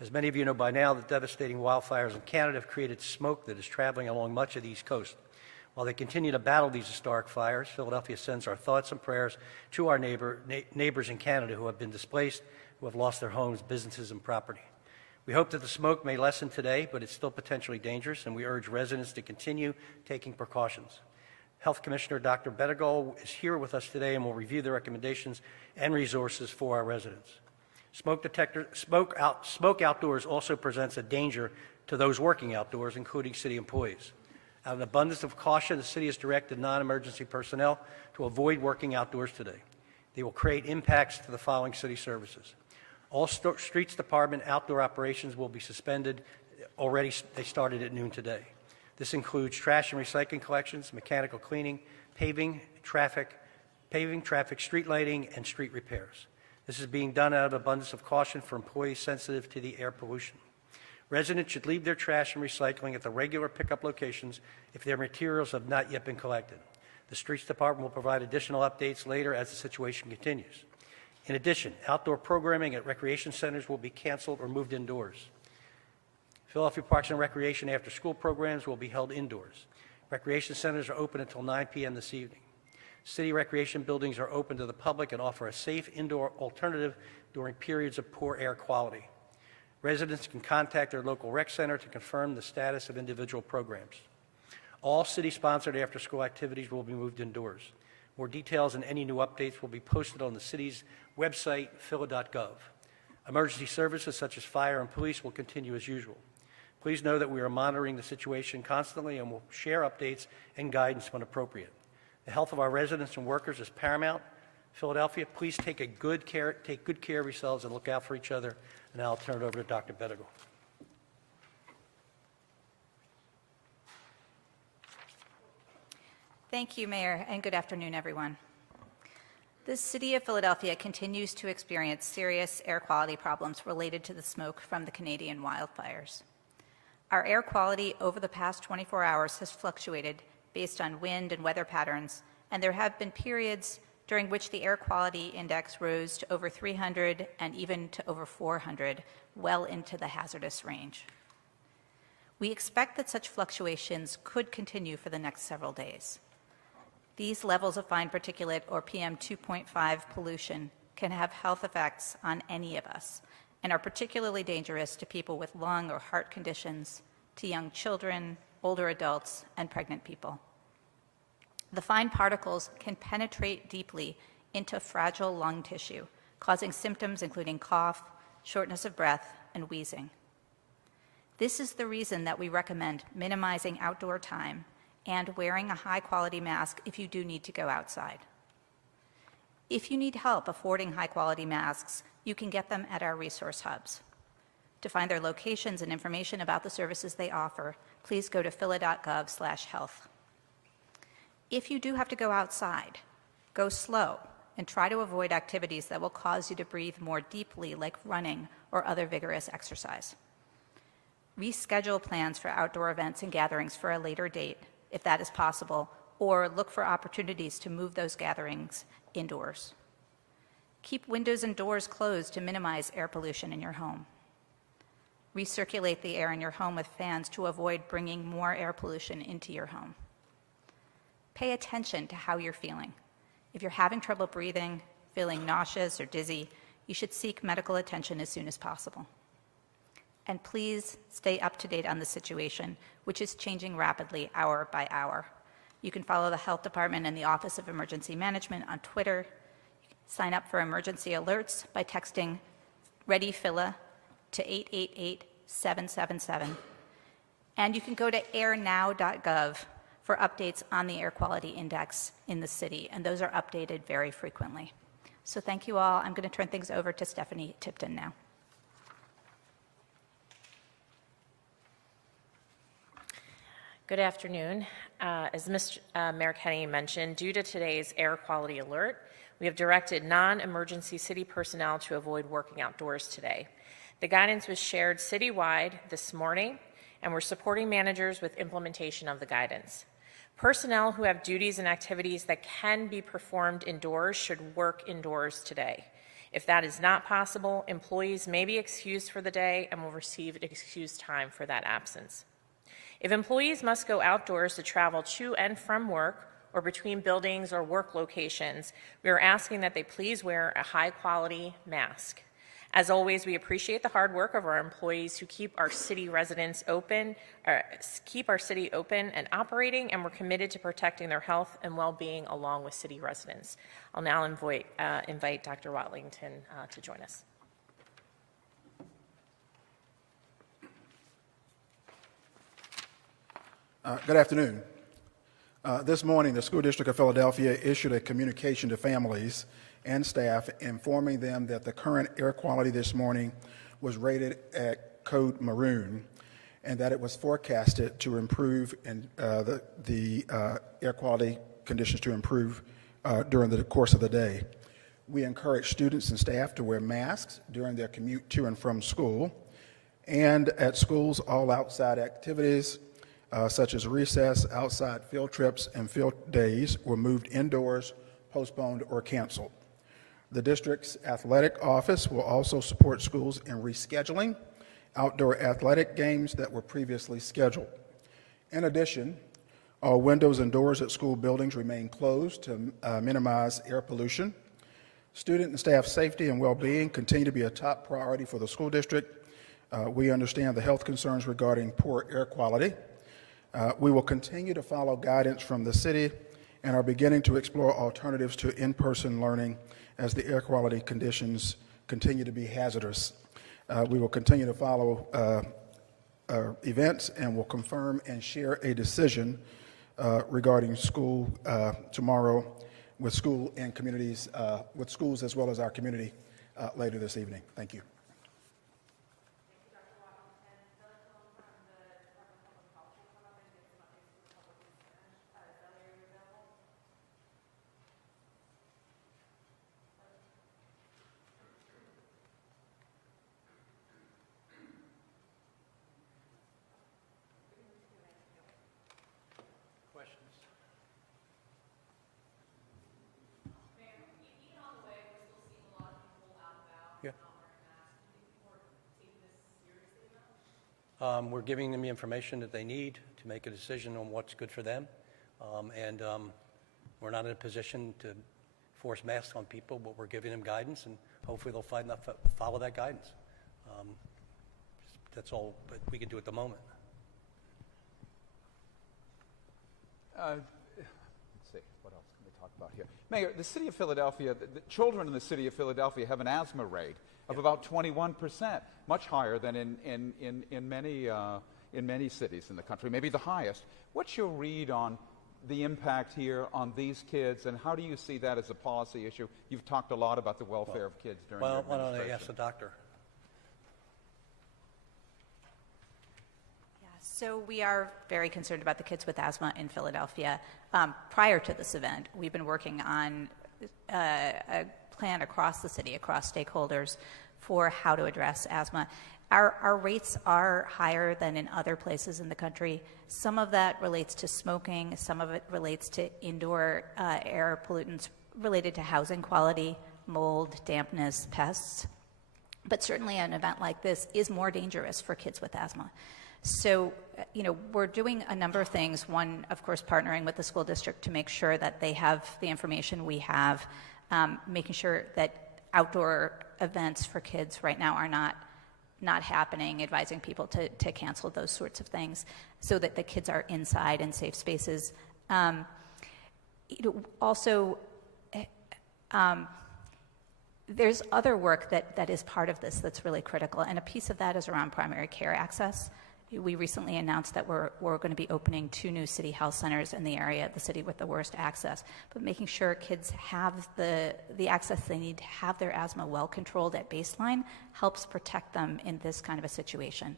As many of you know by now, the devastating wildfires in Canada have created smoke that is traveling along much of the East Coast. While they continue to battle these historic fires, Philadelphia sends our thoughts and prayers to our neighbors in Canada who have been displaced, who have lost their homes, businesses, and property. We hope that the smoke may lessen today, but it's still potentially dangerous, and we urge residents to continue taking precautions. Health Commissioner Dr. Bedegal is here with us today and will review the recommendations and resources for our residents. Smoke outdoors also presents a danger to those working outdoors, including city employees. Out of an abundance of caution, the city has directed non-emergency personnel to avoid working outdoors today. They will create impacts to the following city services. All streets department outdoor operations will be suspended. Already, they started at noon today. This includes trash and recycling collections, mechanical cleaning, paving, traffic, street lighting, and street repairs. This is being done out of abundance of caution for employees sensitive to the air pollution. Residents should leave their trash and recycling at the regular pickup locations if their materials have not yet been collected. The Streets Department will provide additional updates later as the situation continues. In addition, outdoor programming at recreation centers will be canceled or moved indoors. Philadelphia Parks and Recreation after-school programs will be held indoors. Recreation centers are open until 9 p.m. this evening. City recreation buildings are open to the public and offer a safe indoor alternative during periods of poor air quality. Residents can contact their local rec center to confirm the status of individual programs. All city-sponsored after-school activities will be moved indoors. More details and any new updates will be posted on the city's website, phila.gov. Emergency services such as fire and police will continue as usual. Please know that we are monitoring the situation constantly and will share updates and guidance when appropriate. The health of our residents and workers is paramount. Philadelphia, please take good care of yourselves and look out for each other. And now I'll turn it over to Dr. Bedegal. Thank you, Mayor, and good afternoon, everyone. The City of Philadelphia continues to experience serious air quality problems related to the smoke from the Canadian wildfires. Our air quality over the past 24 hours has fluctuated based on wind and weather patterns, and there have been periods during which the air quality index rose to over 300 and even to over 400, well into the hazardous range. We expect that such fluctuations could continue for the next several days. These levels of fine particulate, or PM 2.5 pollution, can have health effects on any of us and are particularly dangerous to people with lung or heart conditions, to young children, older adults, and pregnant people. The fine particles can penetrate deeply into fragile lung tissue, causing symptoms including cough, shortness of breath, and wheezing. This is the reason that we recommend minimizing outdoor time and wearing a high-quality mask if you do need to go outside. If you need help affording high-quality masks, you can get them at our resource hubs. To find their locations and information about the services they offer, please go to phila.gov/health. If you do have to go outside, go slow and try to avoid activities that will cause you to breathe more deeply, like running or other vigorous exercise. Reschedule plans for outdoor events and gatherings for a later date, if that is possible, or look for opportunities to move those gatherings indoors. Keep windows and doors closed to minimize air pollution in your home. Recirculate the air in your home with fans to avoid bringing more air pollution into your home. Pay attention to how you're feeling. If you're having trouble breathing, feeling nauseous or dizzy, you should seek medical attention as soon as possible. And please stay up to date on the situation, which is changing rapidly hour by hour. You can follow the Health Department and the Office of Emergency Management on Twitter. Sign up for emergency alerts by texting ReadyPhila to 888-777. And you can go to airnow.gov for updates on the air quality index in the city, and those are updated very frequently. So thank you all. I'm going to turn things over to Stephanie Tipton now. Good afternoon. As Mayor Kenney mentioned, due to today's air quality alert, we have directed non-emergency city personnel to avoid working outdoors today. The guidance was shared citywide this morning, and we're supporting managers with implementation of the guidance. Personnel who have duties and activities that can be performed indoors should work indoors today. If that is not possible, employees may be excused for the day and will receive excused time for that absence. If employees must go outdoors to travel to and from work or between buildings or work locations, we are asking that they please wear a high-quality mask. As always, we appreciate the hard work of our employees who keep our city open and operating, and we're committed to protecting their health and well-being along with city residents. I'll now invite Dr. Watlington to join us. Good afternoon. This morning, the School District of Philadelphia issued a communication to families and staff informing them that the current air quality this morning was rated at code maroon and that it was forecasted to improve and the air quality conditions to improve during the course of the day. We encourage students and staff to wear masks during their commute to and from school, and at schools, all outside activities such as recess, outside field trips, and field days were moved indoors, postponed, or canceled. The district's athletic office will also support schools in rescheduling outdoor athletic games that were previously scheduled. In addition, all windows and doors at school buildings remain closed to minimize air pollution. Student and staff safety and well-being continue to be a top priority for the school district. We understand the health concerns regarding poor air quality. We will continue to follow guidance from the city and are beginning to explore alternatives to in-person learning as the air quality conditions continue to be hazardous. We will continue to follow events and will confirm and share a decision regarding school tomorrow with school and communities, with schools as well as our community later this evening. Thank you. We're giving them the information that they need to make a decision on what's good for them. We're not in a position to force masks on people, but we're giving them guidance, and hopefully they'll follow that guidance. That's all that we can do at the moment. Let's see, what else can we talk about here? Mayor, the city of Philadelphia, the children in the city of Philadelphia have an asthma rate of about 21%, much higher than in many cities in the country, maybe the highest. What's your read on the impact here on these kids, and how do you see that as a policy issue? You've talked a lot about the welfare of kids during your Why administration. don't I ask the doctor? So we are very concerned about the kids with asthma in Philadelphia. Prior to this event, we've been working on a plan across the city, across stakeholders, for how to address asthma. Our rates are higher than in other places in the country. Some of that relates to smoking. Some of it relates to indoor air pollutants related to housing quality, mold, dampness, pests. But certainly an event like this is more dangerous for kids with asthma. So, we're doing a number of things. One, of course, partnering with the school district to make sure that they have the information we have, making sure that outdoor events for kids right now are not happening, advising people to cancel those sorts of things so that the kids are inside in safe spaces. Also, there's other work that is part of this that's really critical, and a piece of that is around primary care access. We recently announced that we're going to be opening 2 new city health centers in the area, the city with the worst access, but making sure kids have the access they need to have their asthma well controlled at baseline helps protect them in this kind of a situation.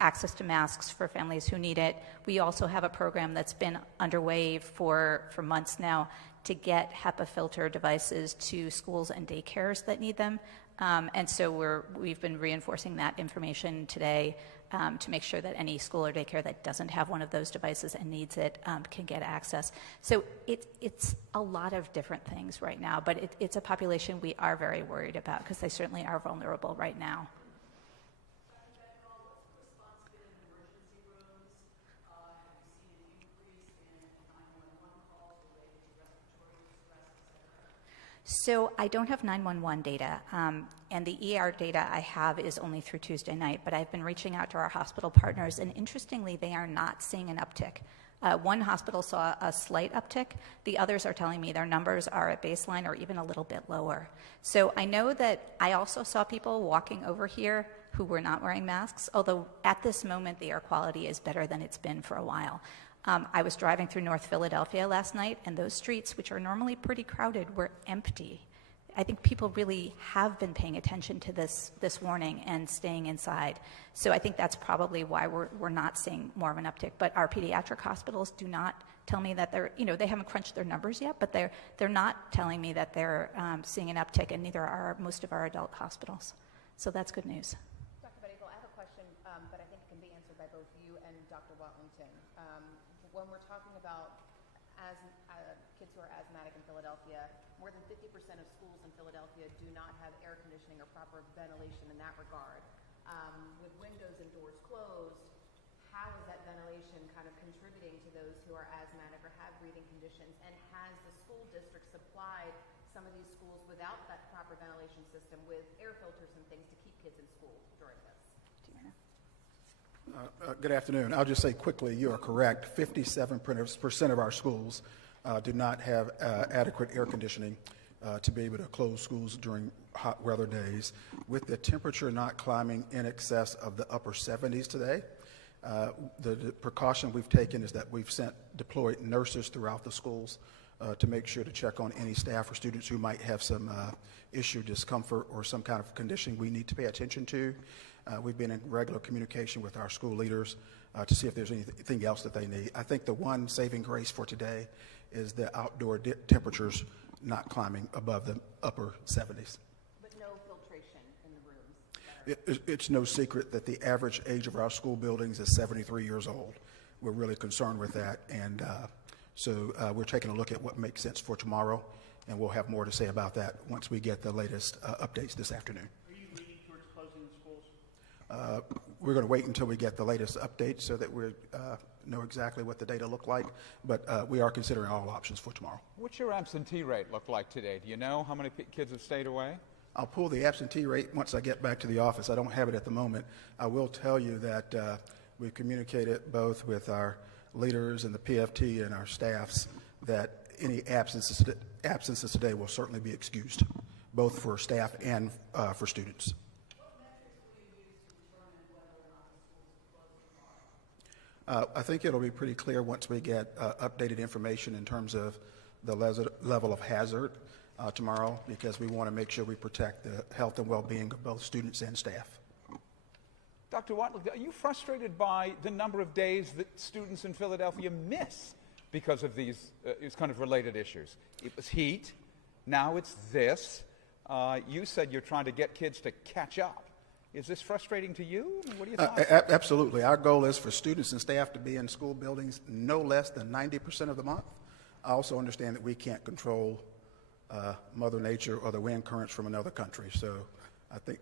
access to masks for families who need it. We also have a program that's been underway for months now to get HEPA filter devices to schools and daycares that need them. And so we've been reinforcing that information today to make sure that any school or daycare that doesn't have one of those devices and needs it can get access. So it's a lot of different things right now, but it's a population we are very worried about because they certainly are vulnerable right now. So I don't have 911 data, and the ER data I have is only through Tuesday night, but I've been reaching out to our hospital partners, and interestingly, they are not seeing an uptick. One hospital saw a slight uptick. The others are telling me their numbers are at baseline or even a little bit lower. So I know that I also saw people walking over here who were not wearing masks, although at this moment the air quality is better than it's been for a while. I was driving through North Philadelphia last night, and those streets, which are normally pretty crowded, were empty. I think people really have been paying attention to this warning and staying inside. So I think that's probably why we're not seeing more of an uptick. But our pediatric hospitals do not tell me that they haven't crunched their numbers yet, but they're not telling me that they're seeing an uptick, and neither are most of our adult hospitals. So that's good news. Dr. Bettigal, I have a question, but I think it can be answered by both you and Dr. Watlington. When we're talking about kids who are asthmatic in Philadelphia, more than 50% of schools in Philadelphia do not have air conditioning or proper ventilation in that regard. With windows and doors closed, how is that ventilation kind of contributing to those who are asthmatic or have breathing conditions? And has the school district supplied some of these schools without that proper ventilation system with air filters and things to keep kids in school during this? Good afternoon. I'll just say quickly, you are correct. 57% of our schools do not have adequate air conditioning to be able to close schools during hot weather days. With the temperature not climbing in excess of the upper 70s today, the precaution we've taken is that we've deployed nurses throughout the schools to make sure to check on any staff or students who might have some issue, discomfort, or some kind of condition we need to pay attention to. We've been in regular communication with our school leaders to see if there's anything else that they need. I think the one saving grace for today is the outdoor temperatures not climbing above the upper 70s. But no filtration in the rooms? It's no secret that the average age of our school buildings is 73 years old. We're really concerned with that, and so we're taking a look at what makes sense for tomorrow, and we'll have more to say about that once we get the latest updates this afternoon. Are you leaning towards closing the schools? We're going to wait until we get the latest updates so that we know exactly what the data look like, but we are considering all options for tomorrow. What's your absentee rate look like today? Do you know how many kids have stayed away? I'll pull the absentee rate once I get back to the office. I don't have it at the moment. I will tell you that we've communicated both with our leaders and the PFT and our staffs that any absences today will certainly be excused, both for staff and for students. I think it'll be pretty clear once we get updated information in terms of the level of hazard tomorrow, because we want to make sure we protect the health and well-being of both students and staff. Dr. Watley, are you frustrated by the number of days that students in Philadelphia miss because of these kind of related issues? It was heat, now it's this. You said you're trying to get kids to catch up. Is this frustrating to you? What do you think? Absolutely. Our goal is for students and staff to be in school buildings no less than 90% of the month. I also understand that we can't control Mother Nature or the wind currents from another country, so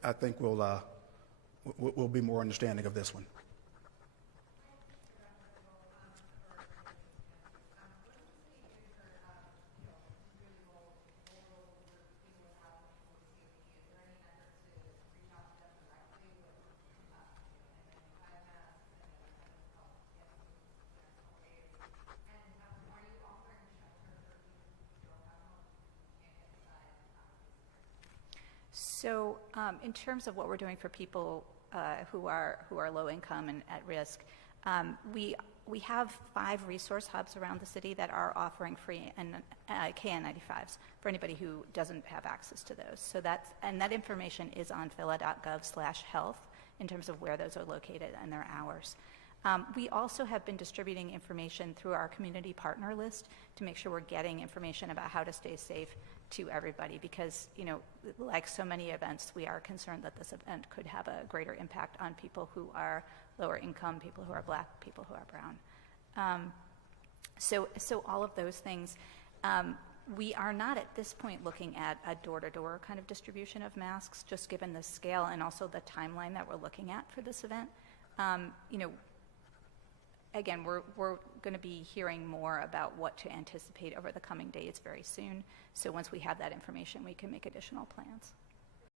I think we'll be more understanding of this one. So in terms of what we're doing for people who are low income and at risk, we have 5 resource hubs around the city that are offering free KN95s for anybody who doesn't have access to those. So that information is on phila.gov/health, in terms of where those are located and their hours. We also have been distributing information through our community partner list to make sure we're getting information about how to stay safe to everybody, because, you know, like so many events, we are concerned that this event could have a greater impact on people who are lower income, people who are Black, people who are brown. So all of those things. We are not at this point looking at a door-to-door kind of distribution of masks, just given the scale and also the timeline that we're looking at for this event. You know, again, we're going to be hearing more about what to anticipate over the coming days very soon. So once we have that information, we can make additional plans.